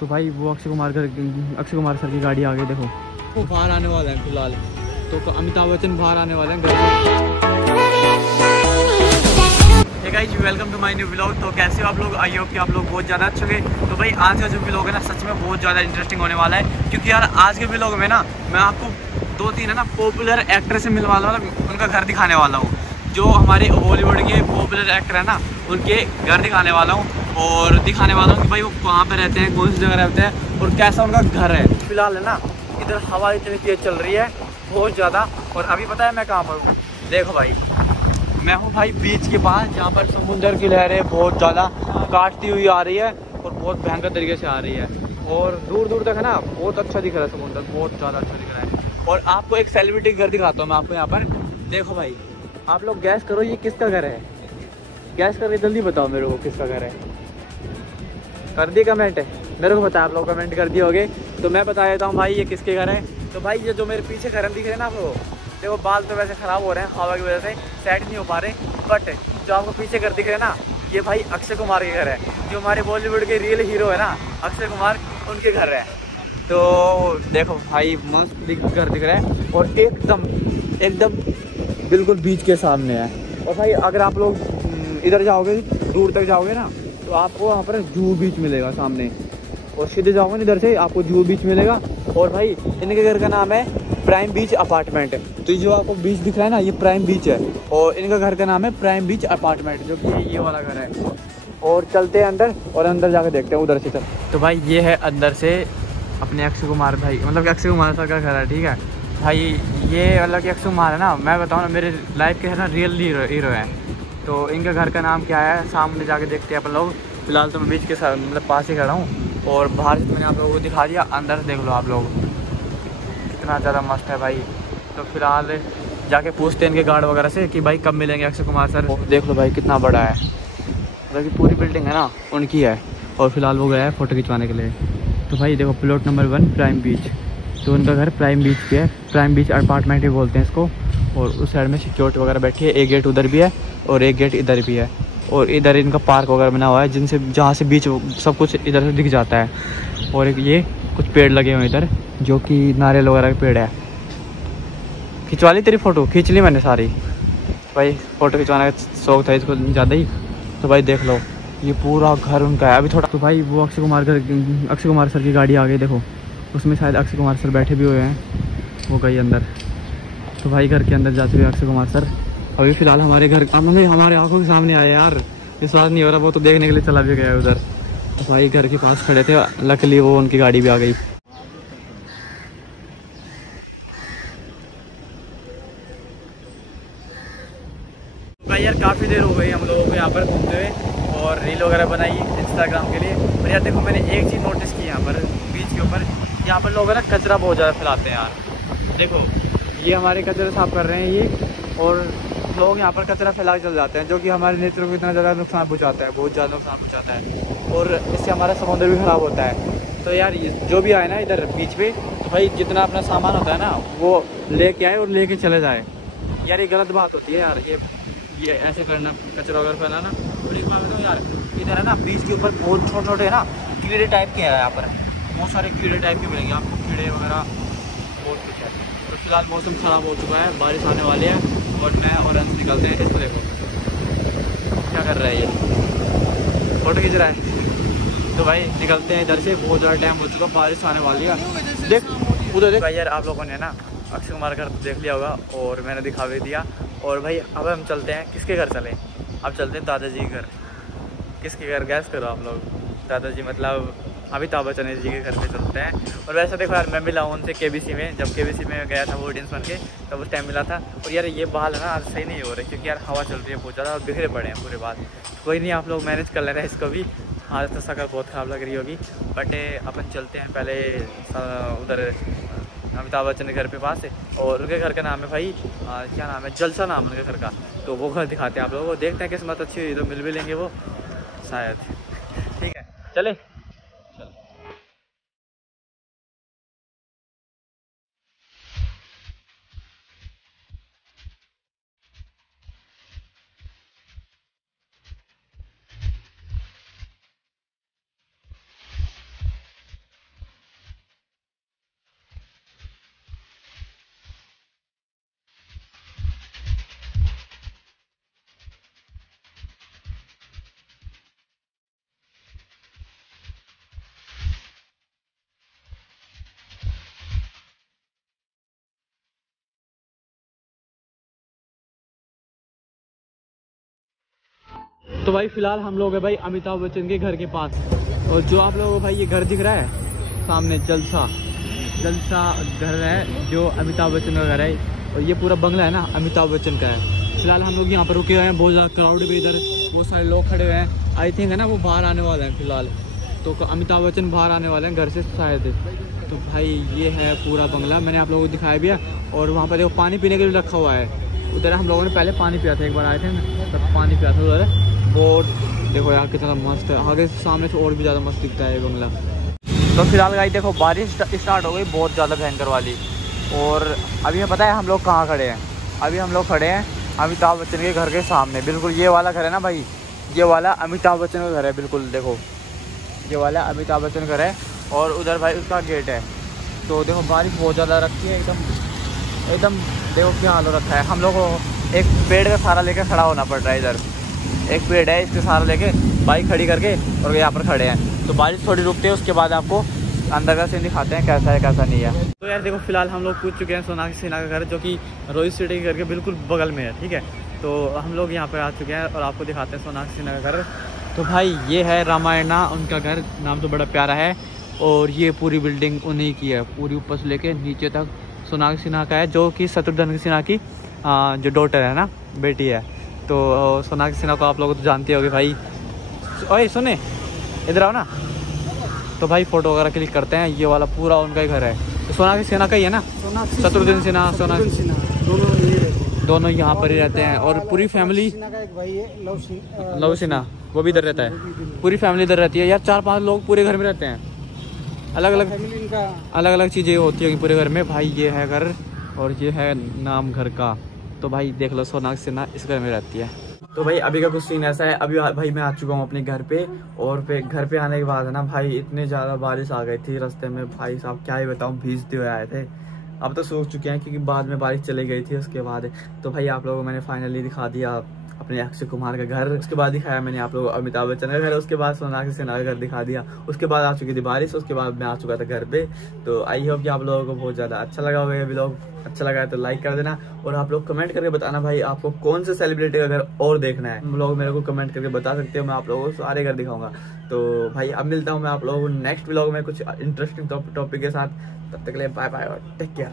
तो भाई वो अक्षय कुमार सर की गाड़ी आ गई, देखो वो बाहर आने वाला है फिलहाल। तो अमिताभ बच्चन बाहर आने वाले हैं hey guys, welcome to my new vlog. तो कैसे हो आप लोग? आई होप कि आप लोग बहुत ज़्यादा अच्छे होंगे। तो भाई आज का जो व्लॉग है ना, सच में बहुत ज़्यादा इंटरेस्टिंग होने वाला है, क्योंकि यार आज के व्लॉग में ना मैं आपको 2-3 है ना पॉपुलर एक्टर से मिलने वाला हूँ, उनका घर दिखाने वाला हूँ। जो हमारे बॉलीवुड के पॉपुलर एक्टर है ना, उनके घर दिखाने वाला हूँ और दिखाने वाला हूँ कि भाई वो कहाँ पे रहते हैं, कौन सी जगह रहते हैं और कैसा उनका घर है। फिलहाल है ना इधर हवा इतनी तेज़ चल रही है, बहुत ज़्यादा। और अभी पता है मैं कहाँ पर हूँ? देखो भाई, मैं हूँ भाई बीच के पास, जहाँ पर समुद्र की लहरें बहुत ज़्यादा काटती हुई आ रही है और बहुत भयंकर तरीके से आ रही है। और दूर दूर तक है ना बहुत अच्छा दिख रहा है समुद्र, बहुत ज़्यादा अच्छा दिख रहा है। और आपको एक सेलिब्रिटी घर दिखाता हूँ मैं आपको यहाँ पर। देखो भाई, आप लोग गैस करो ये किसका घर है, गैस करके जल्दी बताओ मेरे को किसका घर है। कर दिए कमेंट है, मेरे को पता है आप लोग कमेंट कर दिए होगे। तो मैं बता देता हूँ भाई ये किसके घर है। तो भाई ये जो मेरे पीछे घर दिख रहे हैं ना आपको, देखो बाल तो वैसे ख़राब हो रहे हैं हवा की वजह से, सेट नहीं हो पा रहे, बट जो आपको पीछे घर दिख रहे हैं ना, ये भाई अक्षय कुमार के घर है। जो हमारे बॉलीवुड के रियल हीरो है ना अक्षय कुमार, उनके घर है। तो देखो भाई मस्त घर दिख रहा है और एकदम एकदम बिल्कुल बीच के सामने है। और भाई अगर आप लोग इधर जाओगे, दूर तक जाओगे ना, तो आपको वहाँ पर जूहू बीच मिलेगा सामने। और सीधे जाओगे ना इधर से आपको जूहू बीच मिलेगा। और भाई इनके घर का नाम है प्राइम बीच अपार्टमेंट। तो जो आपको बीच दिख रहा है ना, ये प्राइम बीच है और इनका घर का नाम है प्राइम बीच अपार्टमेंट, जो कि ये वाला घर है। और चलते हैं अंदर और अंदर जाकर देखते हैं उधर से। चल तो भाई ये है अंदर से अपने अक्षय कुमार भाई, मतलब कि अक्षय कुमार सर का घर है, ठीक है भाई। ये मतलब कि अक्षय कुमार है ना, मैं बताऊँ ना मेरे लाइफ के है ना रियल हीरो है। तो इनका घर का नाम क्या है सामने जाके देखते हैं अपन लोग। फिलहाल तो मैं बीच के साथ मतलब पास ही खड़ा हूँ और बाहर से मैंने आप लोगों को दिखा दिया, अंदर से देख लो आप लोग कितना ज़्यादा मस्त है भाई। तो फिलहाल जाके पूछते हैं इनके गार्ड वगैरह से कि भाई कब मिलेंगे अक्षय कुमार सर। देख लो भाई कितना बड़ा है, मतलब कि पूरी बिल्डिंग है ना उनकी है। और फिलहाल वो गया है फ़ोटो खिंचवाने के लिए। तो भाई देखो प्लॉट नंबर 1 प्राइम बीच, तो उनका घर प्राइम बीच पे है, प्राइम बीच अपार्टमेंट भी बोलते हैं इसको। और उस साइड में सिक्योरिटी वगैरह बैठी है, एक गेट उधर भी है और एक गेट इधर भी है। और इधर इनका पार्क वगैरह बना हुआ है, जिनसे जहाँ से बीच सब कुछ इधर से दिख जाता है। और एक ये कुछ पेड़ लगे हुए हैं इधर, जो कि नारियल वगैरह के पेड़ है। खिंचवा ली तेरी फ़ोटो? खींच ली मैंने सारी भाई, फ़ोटो खिंचवाने का शौक था इसको ज़्यादा ही। तो भाई देख लो ये पूरा घर उनका है। अभी थोड़ा तो भाई वो अक्षय कुमार सर की गाड़ी आ गई, देखो उसमें शायद अक्षय कुमार सर बैठे भी हुए हैं, वो गई अंदर। तो भाई घर के अंदर जाते हुए अक्षय कुमार सर अभी फ़िलहाल हमारे घर हमारे आंखों के सामने आए यार, विश्वास नहीं हो रहा। वो तो देखने के लिए चला भी गया उधर। तो भाई घर के पास खड़े थे, लकीली वो उनकी गाड़ी भी आ गई। भाई यार काफ़ी देर हो गई हम लोगों को यहाँ पर घूमते हुए और रील वगैरह बनाई इंस्टाग्राम के लिए। और यार देखो मैंने एक चीज़ नोटिस की यहाँ पर बीच के ऊपर, यहाँ पर लोग है ना कचरा बहुत ज़्यादा फैलाते हैं यार। देखो ये हमारे कचरा साफ कर रहे हैं ये, और लोग यहाँ पर कचरा फैला के चल जाते हैं, जो कि हमारे नेचर को इतना ज़्यादा नुकसान पहुँचाता है, बहुत ज़्यादा नुकसान पहुँचाता है। और इससे हमारा समुद्र भी ख़राब होता है। तो यार जो भी आए ना इधर बीच पे, तो भाई जितना अपना सामान होता है ना वो लेके आए और लेके चले जाए। यार ये गलत बात होती है यार, ये ऐसे करना, कचरा वगैरह फैलाना। और एक बात बताओ यार, इधर है ना बीच के ऊपर बहुत छोटे छोटे है ना कीड़े टाइप के हैं, यहाँ पर बहुत सारे कीड़े टाइप के मिलेंगे आपको, कीड़े वगैरह बहुत कुछ है। तो फिलहाल मौसम ख़राब हो चुका है, बारिश आने वाली है और मैं और अंश निकलते हैं। इसको देखो क्या कर रहा है, ये फ़ोटो खींच रहा है। तो भाई निकलते हैं इधर से, बहुत ज़्यादा टाइम हो चुका, बारिश आने वाली है। देख उधर देख भाई। यार आप लोगों ने ना अक्षय कुमार घर तो देख लिया होगा और मैंने दिखा भी दिया। और भाई अब हम चलते हैं, किसके घर चलें? अब चलते हैं दादाजी के घर। किसके घर गैस करो आप लोग? दादाजी मतलब अमिताभ बच्चन जी के घर पे चलते हैं। और वैसे देखो यार मैं मिला हूँ उनसे केबीसी में, जब केबीसी में गया था वो ऑडियंस बन के, तब उस टाइम मिला था। और यार ये बाल है ना आज सही नहीं हो रहे, क्योंकि यार हवा चल रही है बहुत ज़्यादा और बिखरे पड़े हैं पूरे बाल। कोई नहीं, आप लोग मैनेज कर लेना इसको भी। आज तो शक्ल बहुत ख़राब लग रही होगी, बट अपन चलते हैं पहले उधर अमिताभ बच्चन के घर पे पास है। और उनके घर का नाम है भाई क्या नाम है, जलसा नाम है उनके घर का। तो वो घर दिखाते हैं आप लोगों को, देखते हैं किस्मत अच्छी हुई तो मिल भी लेंगे वो शायद। ठीक है चले। तो भाई फिलहाल हम लोग है भाई अमिताभ बच्चन के घर के पास, और जो आप लोगों को भाई ये घर दिख रहा है सामने, जलसा घर है जो अमिताभ बच्चन का घर है, और ये पूरा बंगला है ना अमिताभ बच्चन का है। फिलहाल हम लोग यहाँ पर रुके हुए हैं, बहुत ज़्यादा क्राउड भी इधर, बहुत सारे लोग खड़े हुए हैं। आई थिंक है ना वो बाहर आने वाले हैं फिलहाल, तो अमिताभ बच्चन बाहर आने वाले हैं घर से शायद। तो भाई ये है पूरा बंगला, मैंने आप लोगों को दिखाया भी है। और वहाँ पर देखो पानी पीने के लिए रखा हुआ है, उधर हम लोगों ने पहले पानी पिया था, एक बार आए थे तब पानी पिया था उधर। बहुत देखो यार कितना मस्त है, आगे सामने से और भी ज़्यादा मस्त दिखता है ये बंगला। तो फिलहाल गाइस देखो बारिश स्टार्ट हो गई बहुत ज़्यादा भयंकर वाली, और अभी हमें पता है हम लोग कहाँ खड़े हैं। अभी हम लोग खड़े हैं अमिताभ बच्चन के घर के सामने, बिल्कुल ये वाला घर है ना भाई, ये वाला अमिताभ बच्चन का घर है, बिल्कुल देखो ये वाला अमिताभ बच्चन का घर है, और उधर भाई उसका गेट है। तो देखो बारिश बहुत ज़्यादा रखी है, एकदम देखो क्या हाल हो रखा है। हम लोग को एक पेड़ का सहारा लेकर खड़ा होना पड़ रहा है, इधर एक पेड़ है इसके सहारा लेके बाइक खड़ी करके, और यहाँ पर खड़े हैं। तो बारिश थोड़ी रुकती है, उसके बाद आपको अंदर का सीन दिखाते हैं कैसा है कैसा नहीं है। तो यार देखो फिलहाल हम लोग पूछ चुके हैं सोनाक्षी सिन्हा का घर, जो कि रोहित शेट्टी के घर के बिल्कुल बगल में है, ठीक है। तो हम लोग यहाँ पर आ चुके हैं और आपको दिखाते हैं सोनाक्षी सिन्हा का घर। तो भाई ये है रामायणा उनका घर, नाम तो बड़ा प्यारा है, और ये पूरी बिल्डिंग उन्हीं की है, पूरी ऊपर से लेके नीचे तक सोनाक्षी सिन्हा का है, जो कि शत्रुघ्न सिन्हा की जो डॉटर है ना, बेटी है। तो सोनाक्षी सिन्हा को आप लोग तो जानते होगे भाई। ओए सुने इधर आओ ना। तो भाई फोटो वगैरह क्लिक करते हैं, ये वाला पूरा उनका ही घर है। तो सोनाक्षी सिन्हा का ही है ना, शत्रुघ्न सिन्हा सोनाक्षी दोनों यहाँ पर ही रहते हैं, और पूरी फैमिली लव सिन्हा वो भी इधर रहता है, पूरी फैमिली इधर रहती है यार। 4-5 लोग पूरे घर में रहते हैं, अलग अलग चीज़ें होती है पूरे घर में। भाई ये है घर, और ये है नाम घर का। तो भाई देख लो सोनाक्षी सिन्हा इस घर में रहती है। तो भाई अभी का कुछ सीन ऐसा है, अभी भाई मैं आ चुका हूँ अपने घर पे, और घर पे आने के बाद है ना भाई इतने ज़्यादा बारिश आ गई थी रास्ते में, भाई साहब क्या ही बताऊँ, भीजते हुए आए थे। अब तो सोच चुके हैं क्योंकि बाद में बारिश चली गई थी उसके बाद। तो भाई आप लोगों को मैंने फाइनली दिखा दिया अपने अक्षय कुमार का घर, उसके बाद दिखाया मैंने आप लोगों को अमिताभ बच्चन का घर, उसके बाद सोनाक्षी सिन्हा का घर दिखा दिया, उसके बाद आ चुकी थी बारिश, उसके बाद मैं आ चुका था घर पे। तो आई होप कि आप लोगों को बहुत ज़्यादा अच्छा लगा होगा ये व्लॉग। अच्छा लगा है तो लाइक कर देना, और आप लोग कमेंट करके बताना भाई आपको कौन से सेलिब्रिटी का घर और देखना है। लोग मेरे को कमेंट करके बता सकते हो, मैं आप लोगों को सारे घर दिखाऊंगा। तो भाई अब मिलता हूँ मैं आप लोगों को नेक्स्ट व्लॉग में कुछ इंटरेस्टिंग टॉपिक के साथ। तब तक के लिए बाय बाय और टेक केयर।